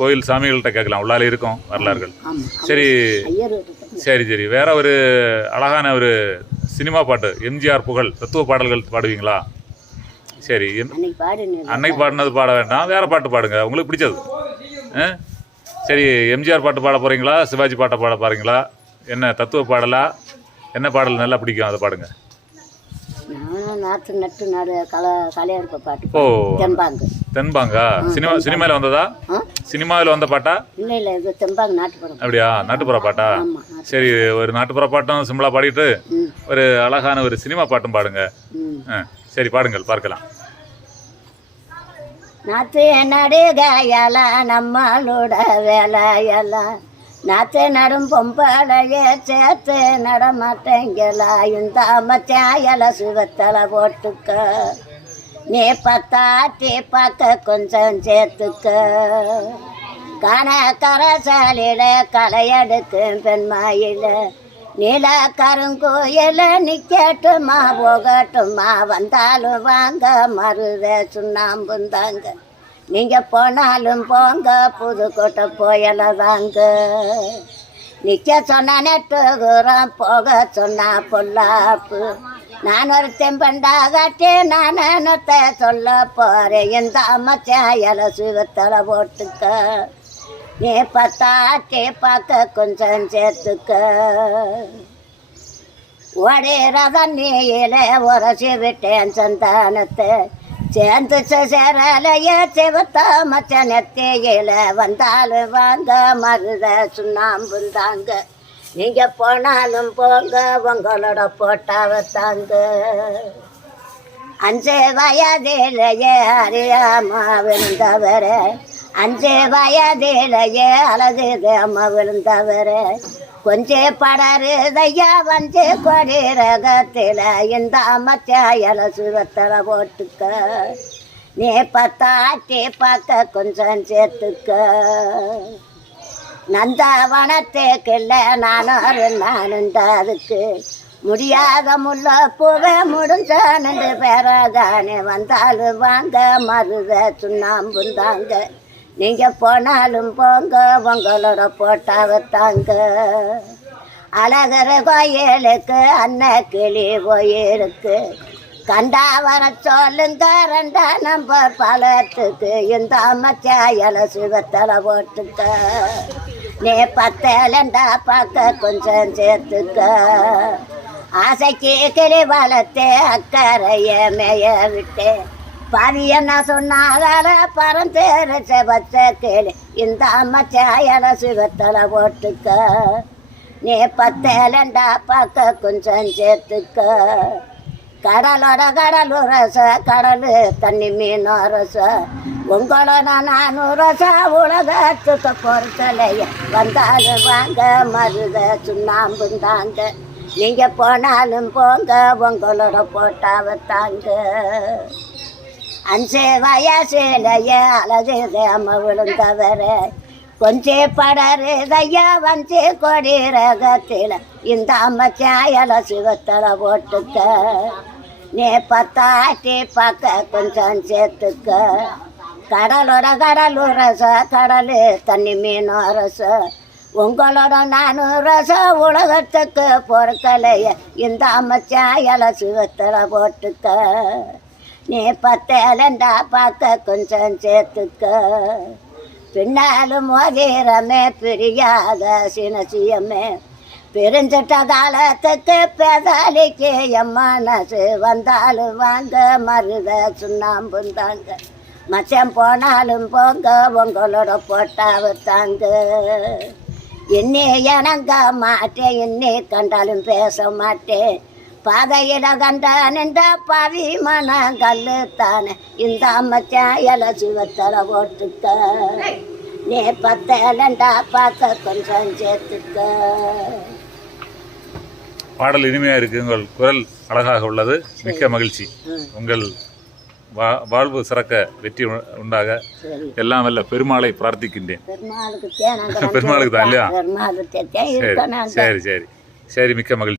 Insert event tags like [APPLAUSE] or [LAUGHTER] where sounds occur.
கோயில் சாமிகள்கிட்ட கேட்கலாம். உள்ளால இருக்கும் வரலாறுகள். சரி சரி சரி. வேற ஒரு அழகான ஒரு சினிமா பாட்டு எம்ஜிஆர் புகழ் தத்துவ பாடல்கள் பாடுவீங்களா? சரி அன்னைக்கு பாடினு அன்னைக்கு பாடினது பாட வேண்டாம். வேற பாட்டு பாடுங்க. உங்களுக்கு பிடிச்சது? சரி எம்ஜிஆர் பாட்டு பாட போறீங்களா? சிவாஜி பாட்டை பாட போறீங்களா? என்ன தத்துவ பாடலா? என்ன பாடல் நல்லா பிடிக்கும்? அதை பாடுங்க. நாற்று நட்டு நடு களை கலையெடுப்ப பாட்டு. ஓ. தெம்பாங்கு. தென்பாங்கா சினிமா சினிமாவில் வந்ததா? சினிமாவில் வந்த பாட்டா? இல்லை இல்லை இது தெம்பாங்கு நாட்டுப்படம் அப்படியா? நாட்டுப்புற பாட்டா? சரி ஒரு நாட்டுப்புற பாட்டும் சிம்பிளா பாடிட்டு ஒரு அழகான ஒரு சினிமா பாட்டும் பாடுங்க. ஆ, சரி பாடுங்கள் பார்க்கலாம். நாத்து நடுகையல நம்மளோட வேலையெல்லாம். நாத்து நடும் பொம்பளைய சேர்த்து நடமாட்டேங்களா தாமத்தாயல மச்சாயல போட்டுக்க. நீ பத்தாட்டி பார்க்க கொஞ்சம் சேர்த்துக்க. கன கரசாலில களையெடுக்கும் பெண்மாயில நீல கருங்கோயில நிக்கட்டுமா போகட்டுமா வந்தாலும் வாங்க மருத சுண்ணாம்புந்தாங்க. நீங்க போனாலும் போங்க புதுக்கோட்டை போயல தாங்க நிக்க சொன்னா நெட்டுகுறோம் போக சொன்னா பொல்லாப்பு. நான் ஒரு தெம்பண்டாகட்டே நான் சொல்ல போறேன். இந்த அமைச்சாயல சுவத்தலை போட்டுக்க. நீ பத்தாட்டி பார்க்க கொஞ்சம் சேர்த்துக்க. ஓடிறத நீயிலே உரசி விட்டேன் சந்தானத்தை. சேர்ந்து சேரலைய சிவத்த மச்ச நெத்தியில வந்தாலும் வாங்க மருத சுண்ணாம்புந்தாங்க நீங்க போனாலும் போங்க உங்களோட போட்டாவ தாங்க. அஞ்சு வயதிலேயே அறியாம விழுந்தவரே. அஞ்சு வயதிலேயே அழகு அம்மா விழுந்தவரே. கொஞ்சே படருதையா வந்து கொடி ரகத்தில் இந்த அமைச்சாயல சுரத்தல போட்டுக்க. நீ பத்தாட்டி பார்க்க கொஞ்சம் சேர்த்துக்க. நந்தவனத்துக்குள்ள நானும் நானுண்டு அதுக்கு. முடியாத முல்ல பூவே முடிஞ்சானு பேரதானே வந்தாலும் வாங்க மருத சுண்ணாம்புந்தாங்க நீங்க போனாலும் போங்க உங்களோட போட்டாவ தாங்க. அழகர் கோயிலுக்கு அன்ன கிளி போயிருக்கு. கண்டா வர சொல்லுங்க ரெண்டா நம்பர் பழத்துக்கு. இந்த அமைச்சாயல சிவத்தலை போட்டுக்க. நீ பத்தலண்டா பார்க்க கொஞ்சம் சேர்த்துக்க. ஆசைக்கு கிளி வளர்த்து அக்கறைய மேய விட்டு. பாவி என்ன சொன்னால பரந்தேரச்ச பச்ச கேளு. இந்த அமைச்சாயல சிவத்தலை போட்டுக்க. நீ பத்தேலண்டா பார்க்க கொஞ்சம் சேர்த்துக்க. கடலோட கடல் ரச கடல் தண்ணி மீன் ரச உங்களோட நானூ ரச உலகத்துக்கு பொறுத்தலைய. வந்தாலும் வாங்க மருத சுண்ணாம்புந்தாங்க நீங்கள் போனாலும் போங்க உங்களோட போட்டாவை தாங்க. அஞ்சே வயசுலைய அழகு அம்மா விழுந்தவர கொஞ்சே படருதையா வஞ்சே கொடி ரகத்தில் இந்த அம்மச்சாயல சிவத்தல போட்டுக்க. நீ பத்தாட்டி பார்க்க கொஞ்சம் சேர்த்துக்க. கடலோட கடலூர் ரச கடல் தண்ணி மீன் அரச. உங்களோட நானும் ரச உலகத்துக்கு பொறுக்கலைய இந்த அமைச்சாயல சிவத்தலை போட்டுக்க. நீ பத்தேலண்டா பார்க்க கொஞ்சம் சேர்த்துக்க. பின்னாலும் மோதிரமே பிரியாத சினசியமே. பிரிஞ்சிட்ட காலத்துக்கு பெதாலிக்கு என் மனசு வந்தாலும் வாங்க மருத சுண்ணாம்புந்தாங்க மச்சம் போனாலும் போங்க உங்களோட போட்டாவு தாங்க. இன்னி இணங்க மாட்டேன் இன்னி கண்டாலும் பேச மாட்டேன். பாதையில கண்ட நின்ற பாவி மனம் கல்லு தானே. இந்த அமைச்சன் இல சிவத்தலை போட்டுக்க. நீ பத்தலண்டா பார்க்க கொஞ்சம் சேர்த்துக்க. பாடல் இனிமையா இருக்கு. உங்கள் குரல் அழகாக உள்ளது. மிக்க மகிழ்ச்சி. உங்கள் வா- வாழ்வு சிறக்க வெற்றி உண்டாக. எல்லாம் வல்ல பெருமாளை பிரார்த்திக்கின்றேன். பெருமாளுக்கு தேனாங்க [LAUGHS] பெருமாளுக்கு தான் இல்லையா? சரி சரி. சரி மிக்க மகிழ்ச்சி.